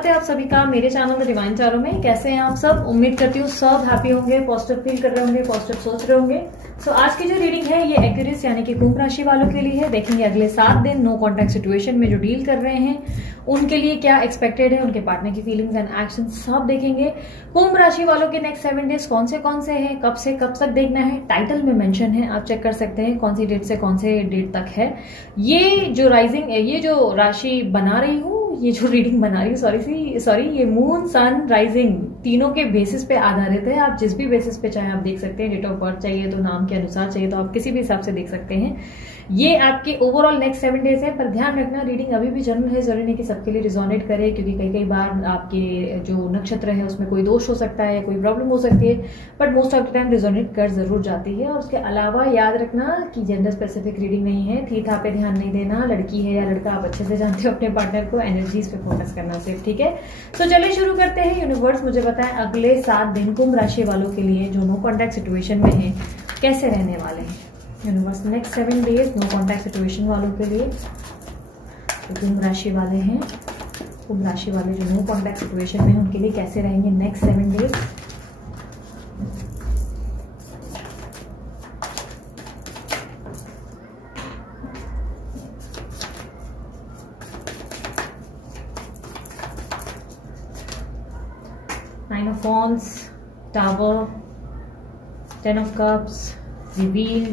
स्वागत है आप सभी का मेरे चैनल द डिवाइन टैरो में। कैसे हैं आप सब? उम्मीद करती हूँ सब हैप्पी होंगे, पॉजिटिव फील कर रहे होंगे, पॉजिटिव सोच रहे होंगे। सो आज की जो रीडिंग है ये एक्यूरियस यानी कि कुंभ राशि वालों के लिए है। देखेंगे अगले 7 दिन नो कॉन्टैक्ट सिचुएशन में जो डील कर रहे हैं उनके लिए क्या एक्सपेक्टेड है, उनके पार्टनर की फीलिंग्स एंड एक्शन सब देखेंगे। कुंभ राशि वालों के नेक्स्ट 7 डेज कौन से हैं, कब से कब तक देखना है, टाइटल में मेंशन है, आप चेक कर सकते हैं कौन सी डेट से कौन से डेट तक है। ये जो राइजिंग, ये जो राशि बना रही हूँ, ये जो रीडिंग बना रही हूँ, सॉरी ये मून सन राइजिंग तीनों के बेसिस पे आधारित है। आप जिस भी बेसिस पे चाहे आप देख सकते हैं। डेट ऑफ बर्थ चाहिए तो नाम के अनुसार चाहिए तो आप किसी भी हिसाब से देख सकते हैं। ये आपके ओवरऑल नेक्स्ट 7 डेज है, पर ध्यान रखना रीडिंग अभी भी जनरल है, जरूरी नहीं कि सबके लिए रिजोनेट करे, क्योंकि कई बार आपके जो नक्षत्र है उसमें कोई दोष हो सकता है, कोई प्रॉब्लम हो सकती है, but most of the time resonate कर जरूर जाती है। और उसके अलावा याद रखना कि जेंडर स्पेसिफिक रीडिंग नहीं है, थी था पे ध्यान नहीं देना, लड़की है या लड़का आप अच्छे से जानते हो अपने पार्टनर को, एनर्जीज पे फोकस करना सिर्फ, ठीक है। तो चलिए शुरू करते हैं। यूनिवर्स मुझे बताएं अगले 7 दिन कुंभ राशि वालों के लिए जो नो कॉन्टैक्ट सिचुएशन में है कैसे रहने वाले हैं। Universe next 7 days no contact situation वालों के लिए तो कुंभ राशि वाले हैं, कुंभ राशि वाले जो नो कॉन्टैक्ट सिचुएशन में उनके लिए कैसे रहेंगे next 7 days. Nine of Wands, Tower, 10 of Cups, Reveal,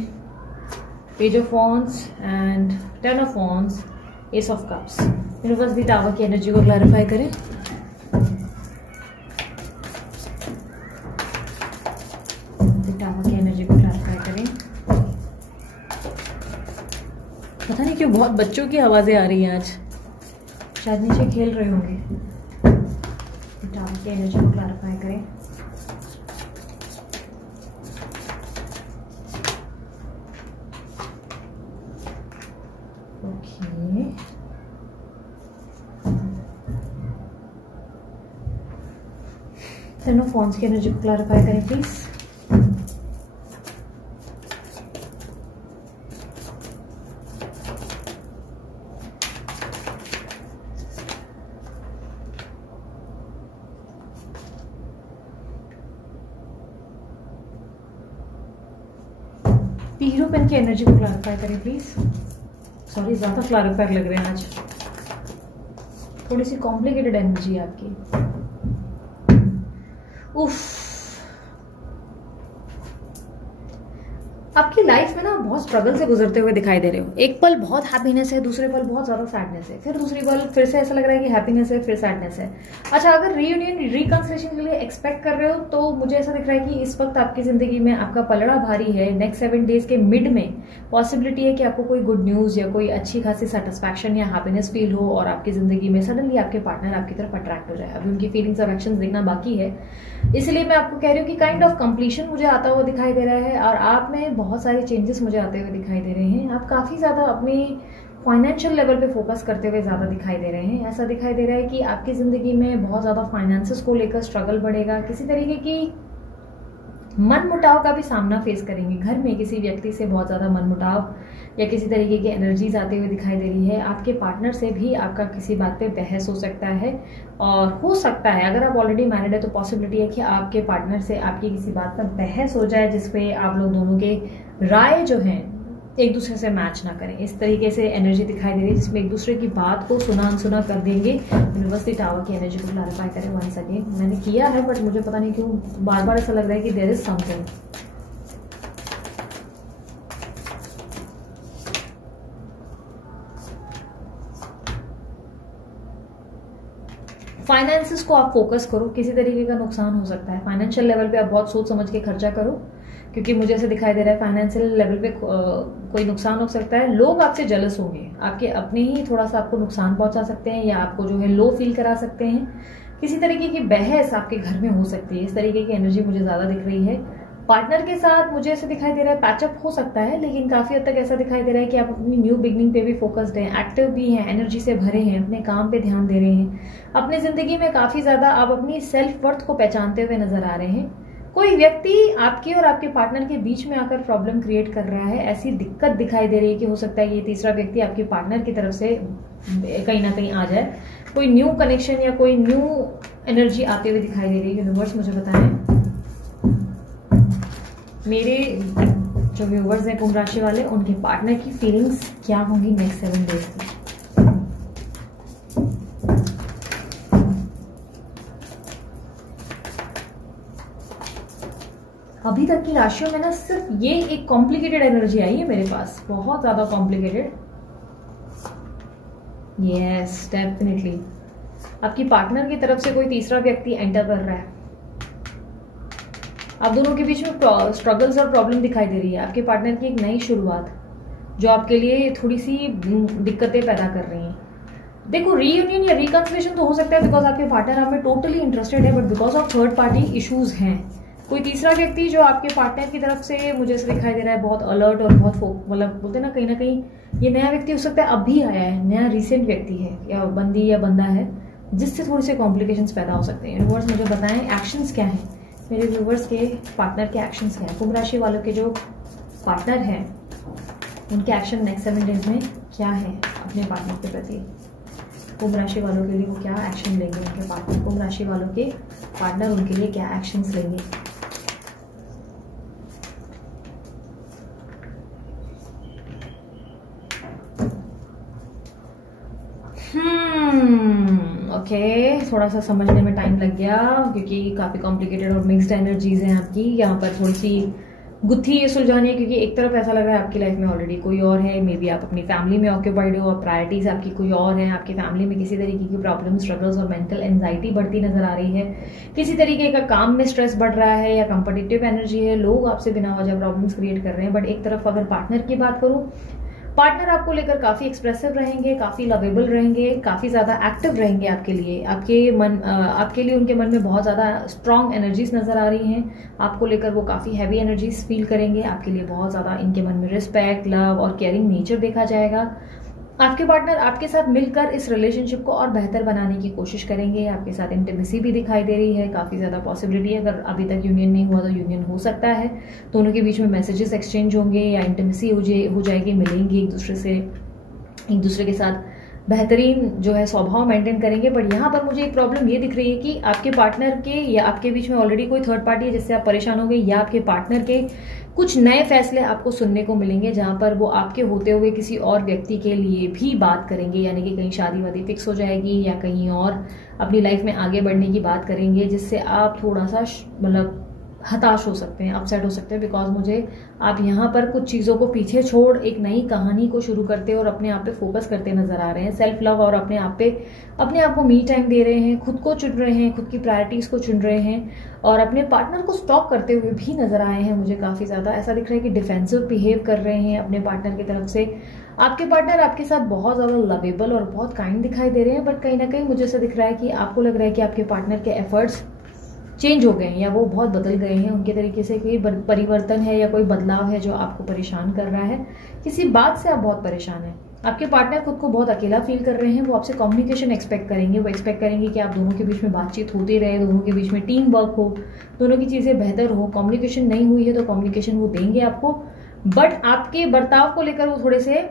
Page of Wands and 10 of Wands, Ace of Cups। Universe भी टावर की एनर्जी को क्लैरिफाई करें। टावर की एनर्जी को क्लैरिफाई करें। पता नहीं क्यों बहुत बच्चों की आवाजें आ रही हैं आज, शायद नीचे खेल रहे होंगे। टावर की एनर्जी को क्लैरिफाई करें। ओके, टेन ऑफ वॉन्ड्स की एनर्जी को क्लैरिफाई करें प्लीज। हीरो पेन की एनर्जी को क्लैरिफाई करें प्लीज। सॉरी ज्यादा क्लैरिफायर लग रहे हैं आज, थोड़ी सी कॉम्प्लिकेटेड एनर्जी है आपकी। उफ, आपकी लाइफ में ना बहुत स्ट्रगल से गुजरते हुए दिखाई दे रहे हो। एक पल बहुत हैप्पीनेस है, दूसरे पल बहुत ज्यादा सैडनेस है, फिर दूसरी पल फिर से ऐसा लग रहा है कि हैप्पीनेस है, फिर सैडनेस है। अच्छा, अगर रीयूनियन रिकंसिलेशन के लिए एक्सपेक्ट कर रहे हो तो मुझे ऐसा दिख रहा है कि इस वक्त आपकी जिंदगी में आपका पलड़ा भारी है। नेक्स्ट 7 डेज के मिड में पॉसिबिलिटी है कि आपको कोई गुड न्यूज या कोई अच्छी खासी सेटिस्फैक्शन या हैप्पीनेस फील हो और आपकी जिंदगी में सडनली आपके पार्टनर आपकी तरफ अट्रैक्ट हो जाए। अभी उनकी फीलिंग्स और एक्शंस देखना बाकी है, इसलिए मैं आपको कह रही हूँ कि काइंड ऑफ कंप्लीशन मुझे आता हुआ दिखाई दे रहा है और आप में बहुत सारे चेंजेस मुझे आते हुए दिखाई दे रहे हैं। आप काफी ज्यादा अपनी फाइनेंशियल लेवल पे फोकस करते हुए ज्यादा दिखाई दे रहे हैं। ऐसा दिखाई दे रहा है कि आपकी जिंदगी में बहुत ज्यादा फाइनेंसेस को लेकर स्ट्रगल बढ़ेगा, किसी तरीके की मन मुटाव का भी सामना फेस करेंगे। घर में किसी व्यक्ति से बहुत ज्यादा मन मुटाव या किसी तरीके की एनर्जीज आते हुए दिखाई दे रही है। आपके पार्टनर से भी आपका किसी बात पे बहस हो सकता है और हो सकता है अगर आप ऑलरेडी मैरिड है तो पॉसिबिलिटी है कि आपके पार्टनर से आपकी किसी बात पर बहस हो जाए जिसपे आप लोग दोनों के राय जो है एक दूसरे से मैच ना करें। इस तरीके से एनर्जी दिखाई दे रही है जिसमें एक दूसरे की बात को सुना अनसुना कर देंगे। यूनिवर्सिटी टावर की एनर्जी को क्लैरिफाई करें वंस अगेन। मैंने किया है बट मुझे पता नहीं क्यों बार बार ऐसा लग रहा है कि देयर इज समथिंग। फाइनेंसेस को आप फोकस करो, किसी तरीके का नुकसान हो सकता है। फाइनेंशियल लेवल पे आप बहुत सोच समझ के खर्चा करो, क्योंकि मुझे ऐसे दिखाई दे रहा है फाइनेंशियल लेवल पे कोई नुकसान हो सकता है। लोग आपसे जेलस होंगे, आपके अपने ही थोड़ा सा आपको नुकसान पहुंचा सकते हैं या आपको जो है लो फील करा सकते हैं। किसी तरीके की बहस आपके घर में हो सकती है, इस तरीके की एनर्जी मुझे ज्यादा दिख रही है। पार्टनर के साथ मुझे ऐसा दिखाई दे रहा है पैचअप हो सकता है, लेकिन काफी हद तक ऐसा दिखाई दे रहा है कि आप अपनी न्यू बिगनिंग पे भी फोकस्ड हैं, एक्टिव भी हैं, एनर्जी से भरे हैं, अपने काम पे ध्यान दे रहे हैं। अपनी जिंदगी में काफी ज्यादा आप अपनी सेल्फ वर्थ को पहचानते हुए नजर आ रहे हैं। कोई व्यक्ति आपके और आपके पार्टनर के बीच में आकर प्रॉब्लम क्रिएट कर रहा है, ऐसी दिक्कत दिखाई दे रही है कि हो सकता है ये तीसरा व्यक्ति आपके पार्टनर की तरफ से कहीं ना कहीं आ जाए, कोई न्यू कनेक्शन या कोई न्यू एनर्जी आते हुए दिखाई दे रही है। यूनिवर्स मुझे बताएं मेरे जो व्यूवर्स हैं कुंभ राशि वाले, उनके पार्टनर की फीलिंग्स क्या होंगी नेक्स्ट 7 डेज की। अभी तक की राशियों में ना सिर्फ ये एक कॉम्प्लिकेटेड एनर्जी आई है मेरे पास, बहुत ज्यादा कॉम्प्लिकेटेड। यस डेफिनेटली आपकी पार्टनर की तरफ से कोई तीसरा व्यक्ति एंटर कर रहा है। आप दोनों के बीच में स्ट्रगल्स और प्रॉब्लम दिखाई दे रही है। आपके पार्टनर की एक नई शुरुआत जो आपके लिए थोड़ी सी दिक्कतें पैदा कर रही हैं। देखो रीयूनियन या रिकंसिलेशन तो हो सकता है बिकॉज आपके पार्टनर आप में टोटली इंटरेस्टेड है, but because of third party issues हैं। कोई तीसरा व्यक्ति जो आपके पार्टनर की तरफ से मुझे ऐसा दिखाई दे रहा है बहुत अलर्ट और बहुत मतलब बोलते ना कहीं ये नया व्यक्ति हो सकता है अभी आया है, नया रिसेंट व्यक्ति है या बंदी या बंदा है, जिससे थोड़े से कॉम्प्लिकेशंस पैदा हो सकते हैं। यूनिवर्स मुझे बताएं एक्शंस क्या हैं, मेरे व्यूवर्स के पार्टनर के एक्शंस क्या हैं। कुंभ राशि वालों के जो पार्टनर हैं उनके एक्शन नेक्स्ट 7 डेज में क्या है अपने पार्टनर के प्रति। कुंभ राशि वालों के लिए वो क्या एक्शन लेंगे उनके पार्टनर, कुंभ राशि वालों के पार्टनर उनके लिए क्या एक्शंस लेंगे। ओके थोड़ा सा समझने में टाइम लग गया क्योंकि काफी कॉम्प्लिकेटेड और मिक्स्ड एनर्जीज हैं आपकी। यहाँ पर थोड़ी सी गुत्थी ये सुलझानी है क्योंकि एक तरफ ऐसा लग रहा है आपकी लाइफ में ऑलरेडी कोई और है, मे बी आप अपनी फैमिली में ऑक्यूपाइड हो और प्रायोरिटीज आपकी कोई और है। आपकी फैमिली में किसी तरीके की प्रॉब्लम, स्ट्रगल्स और मेंटल एंजाइटी बढ़ती नजर आ रही है। किसी तरीके का काम में स्ट्रेस बढ़ रहा है या कंपटीटिव एनर्जी है, लोग आपसे बिना वजह प्रॉब्लम्स क्रिएट कर रहे हैं। बट एक तरफ अगर पार्टनर की बात करूं, पार्टनर आपको लेकर काफी एक्सप्रेसिव रहेंगे, काफी लवेबल रहेंगे, काफी ज्यादा एक्टिव रहेंगे आपके लिए। आपके लिए उनके मन में बहुत ज्यादा स्ट्रांग एनर्जीज नजर आ रही हैं। आपको लेकर वो काफी हैवी एनर्जीज फील करेंगे। आपके लिए बहुत ज्यादा इनके मन में रिस्पेक्ट, लव और केयरिंग नेचर देखा जाएगा। आपके पार्टनर आपके साथ मिलकर इस रिलेशनशिप को और बेहतर बनाने की कोशिश करेंगे। आपके साथ इंटीमेसी भी दिखाई दे रही है, काफी ज्यादा पॉसिबिलिटी है। अगर अभी तक यूनियन नहीं हुआ तो यूनियन हो सकता है। दोनों के बीच में मैसेजेस एक्सचेंज होंगे या इंटीमेसी हो जाएगी, मिलेंगे एक दूसरे के साथ बेहतरीन जो है स्वभाव मेंटेन करेंगे। बट यहाँ पर मुझे एक प्रॉब्लम ये दिख रही है कि आपके पार्टनर के या आपके बीच में ऑलरेडी कोई थर्ड पार्टी है जिससे आप परेशान हो गए, या आपके पार्टनर के कुछ नए फैसले आपको सुनने को मिलेंगे जहां पर वो आपके होते हुए किसी और व्यक्ति के लिए भी बात करेंगे। यानी कि कहीं शादी वादी फिक्स हो जाएगी या कहीं और अपनी लाइफ में आगे बढ़ने की बात करेंगे, जिससे आप थोड़ा सा मतलब हताश हो सकते हैं, अपसेट हो सकते हैं। बिकॉज मुझे आप यहाँ पर कुछ चीजों को पीछे छोड़ एक नई कहानी को शुरू करते और अपने आप पे फोकस करते नजर आ रहे हैं। सेल्फ लव और अपने आप को मी टाइम दे रहे हैं, खुद को चुन रहे हैं, खुद की प्रायोरिटीज को चुन रहे हैं और अपने पार्टनर को स्टॉप करते हुए भी नजर आए हैं। मुझे काफी ज्यादा ऐसा दिख रहा है कि डिफेंसिव बिहेव कर रहे हैं अपने पार्टनर की तरफ से। आपके पार्टनर आपके साथ बहुत ज्यादा लवेबल और बहुत काइंड दिखाई दे रहे हैं। बट कहीं ना कहीं मुझे ऐसा दिख रहा है कि आपको लग रहा है कि आपके पार्टनर के एफर्ट्स चेंज हो गए हैं या वो बहुत बदल गए हैं। उनके तरीके से कोई परिवर्तन है या कोई बदलाव है जो आपको परेशान कर रहा है। किसी बात से आप बहुत परेशान हैं। आपके पार्टनर खुद को बहुत अकेला फील कर रहे हैं। वो आपसे कम्युनिकेशन एक्सपेक्ट करेंगे। वो एक्सपेक्ट करेंगे कि आप दोनों के बीच में बातचीत होती रहे, दोनों के बीच में टीम वर्क हो, दोनों की चीजें बेहतर हो। कम्युनिकेशन नहीं हुई है तो कम्युनिकेशन वो देंगे आपको, बट आपके बर्ताव को लेकर वो थोड़े से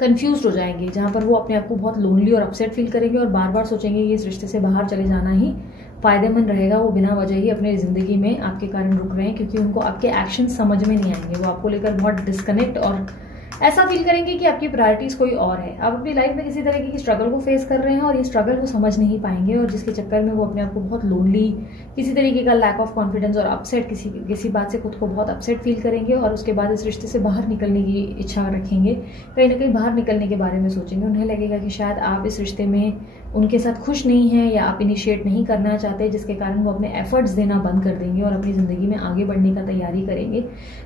कंफ्यूज हो जाएंगे, जहां पर वो अपने आप को बहुत लोनली और अपसेट फील करेंगे और बार बार सोचेंगे कि इस रिश्ते से बाहर चले जाना ही फायदेमंद रहेगा। वो बिना वजह ही अपने जिंदगी में आपके कारण रुक रहे हैं क्योंकि उनको आपके एक्शन समझ में नहीं आएंगे। वो आपको लेकर बहुत डिस्कनेक्ट और ऐसा फील करेंगे कि आपकी प्रायोरिटीज कोई और है। आप अपनी लाइफ में किसी तरीके की स्ट्रगल को फेस कर रहे हैं और ये स्ट्रगल वो समझ नहीं पाएंगे और जिसके चक्कर में वो अपने आप को बहुत लोनली, किसी तरीके का लैक ऑफ कॉन्फिडेंस और अपसेट, किसी बात से खुद को बहुत अपसेट फील करेंगे और उसके बाद इस रिश्ते से बाहर निकलने की इच्छा रखेंगे। कहीं ना कहीं बाहर निकलने के बारे में सोचेंगे। उन्हें लगेगा कि शायद आप इस रिश्ते में उनके साथ खुश नहीं है या आप इनिशिएट नहीं करना चाहते, जिसके कारण वो अपने एफर्ट्स देना बंद कर देंगे और अपनी जिंदगी में आगे बढ़ने का तैयारी करेंगे।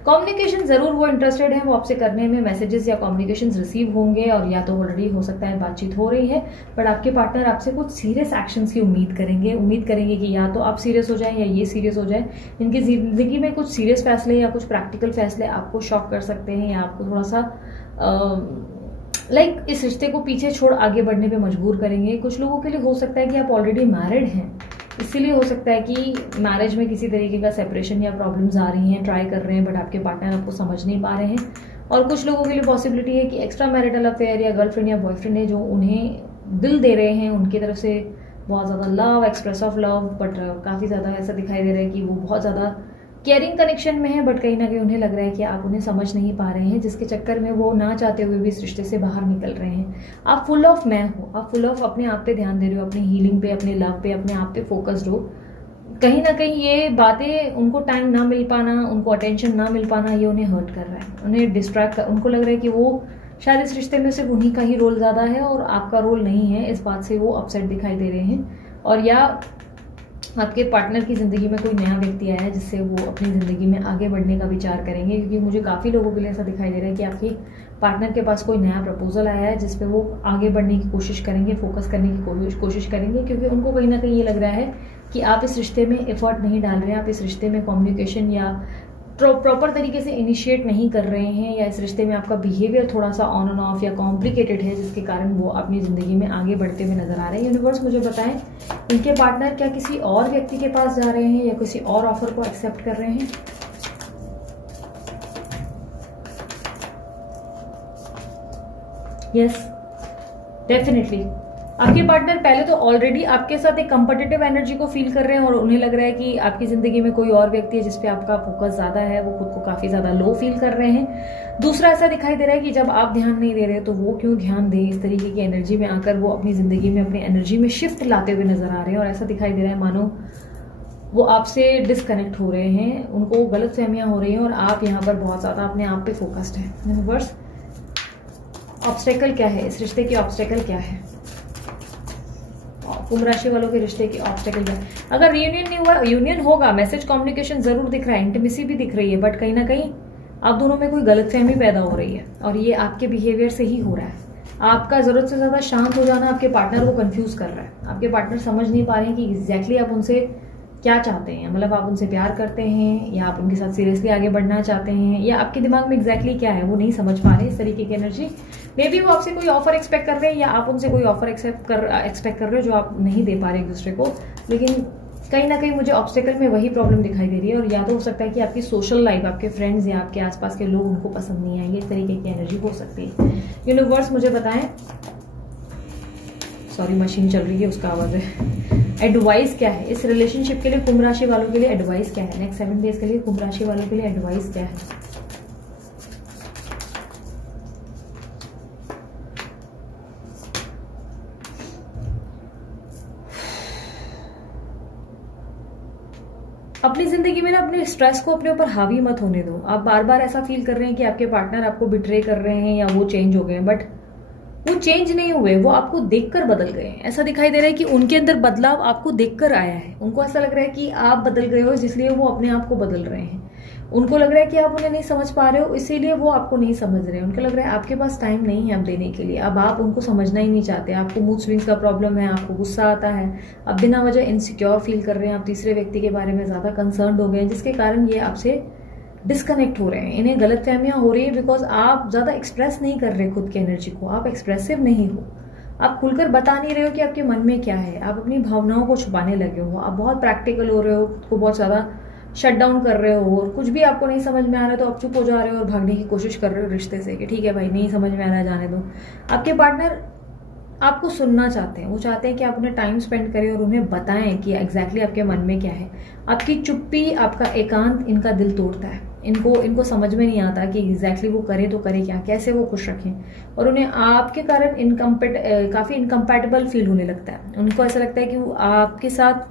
कम्युनिकेशन जरूर वो इंटरेस्टेड है, वो आपसे करने में मैसेजेस या कम्युनिकेशन रिसीव होंगे और या तो ऑलरेडी हो सकता है बातचीत हो रही है। बट आपके पार्टनर आपसे कुछ सीरियस एक्शंस की उम्मीद करेंगे कि या तो आप सीरियस हो जाएं या ये सीरियस हो जाए। इनकी जिंदगी में कुछ सीरियस फैसले या कुछ प्रैक्टिकल फैसले आपको शॉक कर सकते हैं या आपको थोड़ा सा इस रिश्ते को पीछे छोड़ आगे बढ़ने पे मजबूर करेंगे। कुछ लोगों के लिए हो सकता है कि आप ऑलरेडी मैरिड हैं, इसीलिए हो सकता है कि मैरिज में किसी तरीके का सेपरेशन या प्रॉब्लम्स आ रही हैं, ट्राई कर रहे हैं बट आपके पार्टनर आपको समझ नहीं पा रहे हैं और कुछ लोगों के लिए पॉसिबिलिटी है कि एक्स्ट्रा मैरिटल अफेयर या गर्लफ्रेंड या बॉयफ्रेंड है जो उन्हें दिल दे रहे हैं, उनकी तरफ से बहुत ज़्यादा love, express of love, but काफ़ी ज़्यादा ऐसा दिखाई दे रहा है कि वो बहुत ज़्यादा केयरिंग कनेक्शन में है, बट कहीं ना कहीं उन्हें लग रहा है कि आप उन्हें समझ नहीं पा रहे हैं, जिसके चक्कर में वो ना चाहते हुए भी इस रिश्ते से बाहर निकल रहे हैं। आप फुल ऑफ मैं हो, आप फुल ऑफ अपने आप पे ध्यान दे रहे हो, अपनी हीलिंग पे, अपने लव पे, अपने आप पे फोकस्ड हो। कहीं ना कहीं ये बातें, उनको टाइम ना मिल पाना, उनको अटेंशन ना मिल पाना, ये उन्हें हर्ट कर रहा है, उन्हें डिस्ट्रैक्ट कर, उनको लग रहा है कि वो शायद इस रिश्ते में सिर्फ उन्हीं का ही रोल ज़्यादा है और आपका रोल नहीं है। इस बात से वो अपसेट दिखाई दे रहे हैं। और या आपके पार्टनर की ज़िंदगी में कोई नया व्यक्ति आया है जिससे वो अपनी ज़िंदगी में आगे बढ़ने का विचार करेंगे, क्योंकि मुझे काफ़ी लोगों के लिए ऐसा दिखाई दे रहा है कि आपके पार्टनर के पास कोई नया प्रपोजल आया है जिस पे वो आगे बढ़ने की कोशिश करेंगे, फोकस करने की कोशिश करेंगे, क्योंकि उनको कहीं ना कहीं ये लग रहा है कि आप इस रिश्ते में एफर्ट नहीं डाल रहे हैं, आप इस रिश्ते में कम्युनिकेशन या प्रॉपर तरीके से इनिशिएट नहीं कर रहे हैं, या इस रिश्ते में आपका बिहेवियर थोड़ा सा ऑन एंड ऑफ या कॉम्प्लिकेटेड है, जिसके कारण वो अपनी ज़िंदगी में आगे बढ़ते हुए नजर आ रहे हैं। यूनिवर्स मुझे बताएं, इनके पार्टनर क्या किसी और व्यक्ति के पास जा रहे हैं या किसी और ऑफर को एक्सेप्ट कर रहे हैं? यस, डेफिनेटली आपके पार्टनर पहले तो ऑलरेडी आपके साथ एक कंपेटिटिव एनर्जी को फील कर रहे हैं और उन्हें लग रहा है कि आपकी जिंदगी में कोई और व्यक्ति है जिसपे आपका फोकस ज्यादा है, वो खुद को काफी ज्यादा लो फील कर रहे हैं। दूसरा ऐसा दिखाई दे रहा है कि जब आप ध्यान नहीं दे रहे तो वो क्यों ध्यान दे, इस तरीके की एनर्जी में आकर वो अपनी जिंदगी में अपनी एनर्जी में शिफ्ट लाते हुए नजर आ रहे हैं। और ऐसा दिखाई दे रहा है मानो वो आपसे डिस्कनेक्ट हो रहे हैं, उनको गलतफहमियां हो रही हैं और आप यहाँ पर बहुत ज्यादा अपने आप पे फोकस्ड है। यूनिवर्स, ऑब्स्टेकल क्या है, इस रिश्ते की ऑब्स्टेकल क्या है? कुंभ राशि वालों के रिश्ते की ऑब्स्टेकल क्या है? अगर रियूनियन नहीं हुआ, यूनियन होगा, मैसेज कम्युनिकेशन जरूर दिख रहा है, इंटीमेसी भी दिख रही है, बट कहीं ना कहीं आप दोनों में कोई गलतफहमी पैदा हो रही है और ये आपके बिहेवियर से ही हो रहा है। आपका जरूरत से ज्यादा शांत हो जाना आपके पार्टनर को कंफ्यूज कर रहा है। आपके पार्टनर समझ नहीं पा रहे हैं कि एग्जैक्टली आप उनसे क्या चाहते हैं, मतलब आप उनसे प्यार करते हैं या आप उनके साथ सीरियसली आगे बढ़ना चाहते हैं, या आपके दिमाग में एग्जैक्टली क्या है वो नहीं समझ पा रहे। इस तरीके की एनर्जी, मे बी वो आपसे कोई ऑफर एक्सपेक्ट कर रहे हैं या आप उनसे कोई ऑफर एक्सपेक्ट कर रहे हो जो आप नहीं दे पा रहे एक दूसरे को। लेकिन कहीं ना कहीं मुझे ऑब्स्टेकल में वही प्रॉब्लम दिखाई दे रही है। और या तो हो सकता है कि आपकी सोशल लाइफ, आपके फ्रेंड्स या आपके आसपास के लोग उनको पसंद नहीं आएंगे, इस तरीके की एनर्जी हो सकती है। यूनिवर्स मुझे बताएं, सॉरी मशीन चल रही है उसका आवाज है। एडवाइस क्या है इस रिलेशनशिप के लिए? कुंभ राशि वालों के लिए एडवाइस क्या है नेक्स्ट 7 डेज के लिए? कुंभ राशि वालों के लिए एडवाइस क्या है? अपनी जिंदगी में ना अपने स्ट्रेस को अपने ऊपर हावी मत होने दो। आप बार बार ऐसा फील कर रहे हैं कि आपके पार्टनर आपको बिट्रे कर रहे हैं या वो चेंज हो गए हैं, बट वो चेंज नहीं हुए, वो आपको देखकर बदल गए हैं। ऐसा दिखाई दे रहा है कि उनके अंदर बदलाव आपको देखकर आया है। उनको ऐसा लग रहा है कि आप बदल गए हो, इसलिए वो अपने आप को बदल रहे हैं। उनको लग रहा है कि आप उन्हें नहीं समझ पा रहे हो, इसीलिए वो आपको नहीं समझ रहे हैं। उनको लग रहा है आपके पास टाइम नहीं है अब देने के लिए, अब आप उनको समझना ही नहीं चाहते। आपको मूड स्विंग्स का प्रॉब्लम है, आपको गुस्सा आता है, अब बिना वजह इनसिक्योर फील कर रहे हैं, आप तीसरे व्यक्ति के बारे में ज्यादा कंसर्न हो गए हैं, जिसके कारण ये आपसे डिस्कनेक्ट हो रहे हैं। इन्हें गलतफहमियां हो रही है बिकॉज आप ज्यादा एक्सप्रेस नहीं कर रहे खुद की एनर्जी को, आप एक्सप्रेसिव नहीं हो, आप खुलकर बता नहीं रहे हो कि आपके मन में क्या है, आप अपनी भावनाओं को छुपाने लगे हो, आप बहुत प्रैक्टिकल हो रहे हो, खुद को बहुत ज्यादा शट डाउन कर रहे हो, और कुछ भी आपको नहीं समझ में आ रहा है तो आप चुप हो जा रहे हो और भागने की कोशिश कर रहे हो रिश्ते से कि ठीक है भाई नहीं समझ में आ रहा है जाने दो। आपके पार्टनर आपको सुनना चाहते हैं, वो चाहते हैं कि आप उन्हें टाइम स्पेंड करें और उन्हें बताएं कि एग्जैक्टली आपके मन में क्या है। आपकी चुप्पी, आपका एकांत इनका दिल तोड़ता है। इनको समझ में नहीं आता कि एग्जैक्टली वो करे तो करे क्या, कैसे वो खुश रखें, और उन्हें आपके कारण काफी इनकम्पैटिबल फील होने लगता है। उनको ऐसा लगता है कि वो आपके साथ,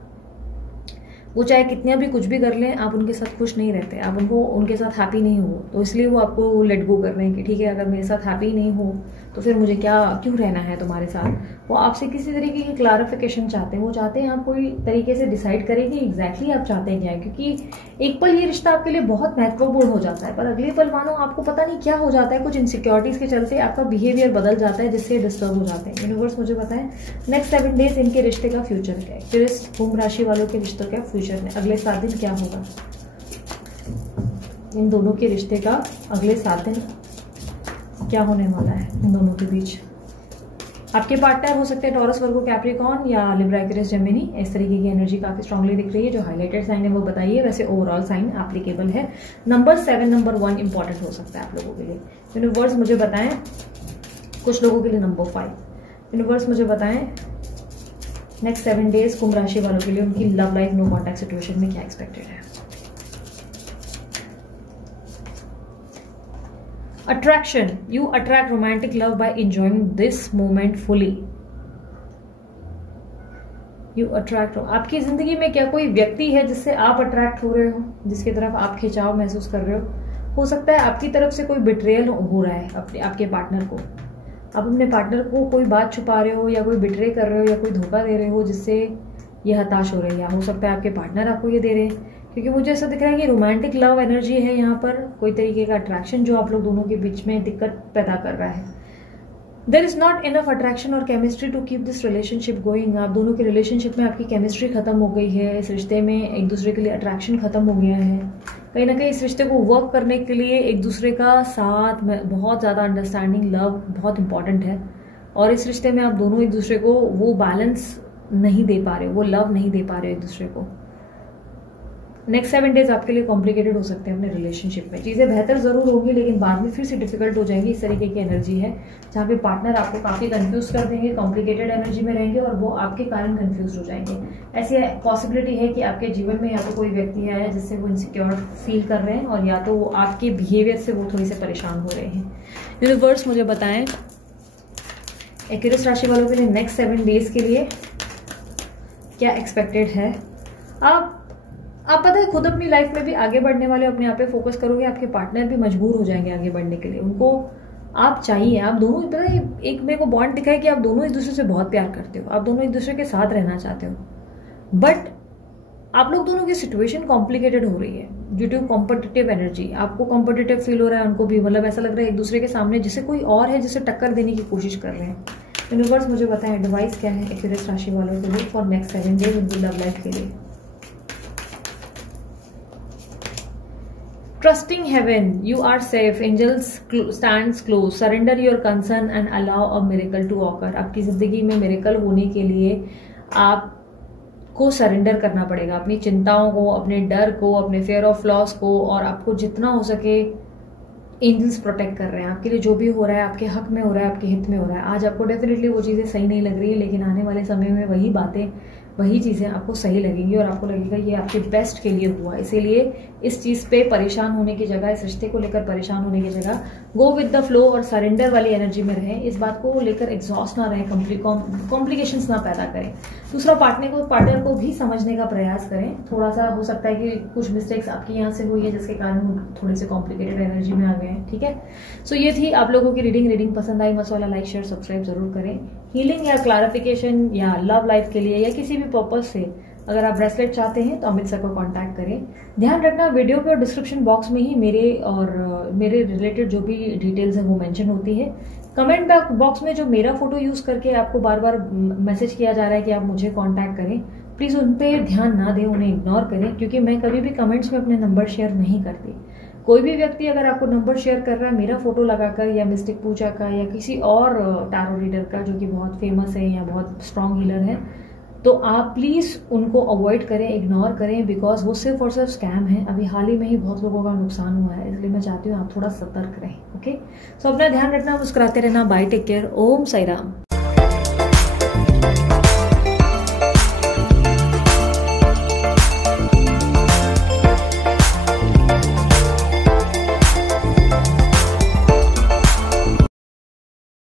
वो चाहे कितने भी कुछ भी कर लें, आप उनके साथ खुश नहीं रहते, आप उनके साथ हैप्पी नहीं हो, तो इसलिए वो आपको लेट गो कर रहे हैं कि ठीक है अगर मेरे साथ हैप्पी नहीं हो तो फिर मुझे क्यों रहना है तुम्हारे साथ। वो आपसे किसी तरीके की क्लैरिफिकेशन चाहते हैं। वो चाहते हैं आप कोई तरीके से डिसाइड करें कि एग्जैक्टली आप चाहते हैं क्या है, क्योंकि एक पल ये रिश्ता आपके लिए बहुत महत्वपूर्ण हो जाता है, पर अगले पल मानो आपको पता नहीं क्या हो जाता है, कुछ इनसिक्योरिटीज के चलते आपका बिहेवियर बदल जाता है जिससे डिस्टर्ब हो जाते हैं। यूनिवर्स मुझे बताएं नेक्स्ट 7 डेज इनके रिश्ते का फ्यूचर क्या है? फिर इस कुंभ राशि वालों के रिश्तों का फ्यूचर में अगले 7 दिन क्या होगा? इन दोनों के रिश्ते का अगले 7 दिन क्या होने वाला है इन दोनों के बीच? आपके पार्टनर हो सकते हैं टॉरस, वर्गो, कैप्रिकॉर्न या लिब्रा, एक्वेरियस, जेमिनी। इस तरीके की एनर्जी काफी स्ट्रांगली दिख रही है। जो हाईलाइटेड साइन है वो बताइए, वैसे ओवरऑल साइन एप्लीकेबल है। नंबर 7, नंबर 1 इंपॉर्टेंट हो सकता है आप लोगों के लिए। यूनिवर्स मुझे बताएं, कुछ लोगों के लिए नंबर 5। यूनिवर्स मुझे बताएं नेक्स्ट 7 डेज कुंभ राशि वालों के लिए उनकी love life no contact situation में क्या एक्सपेक्टेड है। Attraction, you attract romantic love by enjoying this moment fully. You attract, आपकी जिंदगी में क्या कोई व्यक्ति है जिससे आप अट्रैक्ट हो रहे हो, जिसकी तरफ आप खिंचाव महसूस कर रहे हो सकता है आपकी तरफ से कोई बिट्रेयल हो रहा है आपके पार्टनर को। आप अपने पार्टनर को कोई बात छुपा रहे हो या कोई बिट्रे कर रहे हो या कोई धोखा दे रहे हो जिससे ये हताश हो रहे हैं, या हो सकता है आपके पार्टनर आपको ये दे रहे हैं। क्योंकि मुझे ऐसा दिख रहा है कि रोमांटिक लव एनर्जी है यहाँ पर, कोई तरीके का अट्रैक्शन जो आप लोग दोनों के बीच में दिक्कत पैदा कर रहा है। There is not enough attraction और chemistry to keep this relationship going. आप दोनों के रिलेशनशिप में आपकी केमिस्ट्री खत्म हो गई है, इस रिश्ते में एक दूसरे के लिए अट्रैक्शन खत्म हो गया है। कहीं ना कहीं इस रिश्ते को वर्क करने के लिए एक दूसरे का साथ में बहुत ज़्यादा अंडरस्टैंडिंग, लव बहुत इंपॉर्टेंट है। और इस रिश्ते में आप दोनों एक दूसरे को वो बैलेंस नहीं दे पा रहे, वो लव नहीं दे पा रहे एक दूसरे को। नेक्स्ट 7 डेज आपके लिए कॉम्प्लिकेटेड हो सकते हैं अपने रिलेशनशिप में। चीज़ें बेहतर जरूर होंगी लेकिन बाद में फिर से डिफिकल्ट हो जाएंगी। इस तरीके की एनर्जी है जहाँ पे पार्टनर आपको काफ़ी कंफ्यूज कर देंगे, कॉम्प्लिकेटेड एनर्जी में रहेंगे और वो आपके कारण कंफ्यूज हो जाएंगे। ऐसी पॉसिबिलिटी है कि आपके जीवन में या तो कोई व्यक्ति है जिससे वो इनसिक्योर फील कर रहे हैं और या तो आपके बिहेवियर से वो थोड़ी से परेशान हो रहे हैं। यूनिवर्स मुझे बताएं एक्वेरियस राशि वालों के लिए नेक्स्ट 7 डेज के लिए क्या एक्सपेक्टेड है। आप पता है खुद अपनी लाइफ में भी आगे बढ़ने वाले, अपने आप पे फोकस करोगे, आपके पार्टनर भी मजबूर हो जाएंगे आगे बढ़ने के लिए। उनको आप चाहिए, आप दोनों, पता है एक मेरे को बॉन्ड दिखा है कि आप दोनों एक दूसरे से बहुत प्यार करते हो, आप दोनों एक दूसरे के साथ रहना चाहते हो, बट आप लोग दोनों की सिचुएशन कॉम्प्लिकेटेड हो रही है ड्यू टू कॉम्पिटिटिव एनर्जी। आपको कॉम्पिटिटिव फील हो रहा है, उनको भी, मतलब ऐसा लग रहा है एक दूसरे के सामने जैसे कोई और है जिसे टक्कर देने की कोशिश कर रहे हैं। यूनिवर्स मुझे बताएं एडवाइस क्या है एक्वेरियस राशि वालों के लिए फॉर नेक्स्ट 7 डेज उनकी लव लाइफ के लिए। Trusting heaven, you are safe. Angels stands close. Surrender your concern and allow a miracle to occur. आपकी जिंदगी में मिरेकल होने के लिए आपको सरेंडर करना पड़ेगा अपनी चिंताओं को, अपने डर को, अपने फेयर ऑफ लॉस को, और आपको जितना हो सके एंजल्स प्रोटेक्ट कर रहे हैं आपके लिए। जो भी हो रहा है आपके हक में हो रहा है, आपके हित में हो रहा है। आज आपको डेफिनेटली वो चीज़ें सही नहीं लग रही है लेकिन आने वाले समय में वही बातें, वही चीज़ें आपको सही लगेंगी और आपको लगेगा ये आपके बेस्ट के लिए हुआ। इसीलिए इस चीज़ पे परेशान होने की जगह, इस रिश्ते को लेकर परेशान होने की जगह गो विद द फ्लो और सरेंडर वाली एनर्जी में रहें। इस बात को लेकर एग्जॉस्ट ना रहें, कॉम्प्लिकेशंस ना पैदा करें। दूसरा पार्टनर को भी समझने का प्रयास करें। थोड़ा सा हो सकता है कि कुछ मिस्टेक्स आपकी यहाँ से हुई है जिसके कारण थोड़े से कॉम्प्लिकेटेड एनर्जी में आ गए हैं। ठीक है, सो ये थी आप लोगों की रीडिंग पसंद आई मस्त वाला लाइक शेयर सब्सक्राइब जरूर करें। हीलिंग या क्लैरिफिकेशन या लव लाइफ के लिए या किसी भी पर्पज से अगर आप ब्रेसलेट चाहते हैं तो अमित सर को कांटेक्ट करें। ध्यान रखना वीडियो पे और डिस्क्रिप्शन बॉक्स में ही मेरे रिलेटेड जो भी डिटेल्स हैं वो मेंशन होती है। कमेंट बॉक्स में जो मेरा फोटो यूज करके आपको बार बार मैसेज किया जा रहा है कि आप मुझे कांटेक्ट करें, प्लीज उन पर ध्यान ना दें, उन्हें इग्नोर करें क्योंकि मैं कभी भी कमेंट्स में अपने नंबर शेयर नहीं करती। कोई भी व्यक्ति अगर आपको नंबर शेयर कर रहा है मेरा फोटो लगाकर या मिस्टिक पूजा का या किसी और टैरो रीडर का जो कि बहुत फेमस है या बहुत स्ट्रांग हीलर है, तो आप प्लीज उनको अवॉइड करें, इग्नोर करें, बिकॉज वो सिर्फ और सिर्फ स्कैम है। अभी हाल ही में ही बहुत लोगों का नुकसान हुआ है, इसलिए मैं चाहती हूँ आप थोड़ा सतर्क रहें। ओके, सो अपना ध्यान रखना, मुस्कुराते रहना। बाय, टेक केयर, ओम साई राम।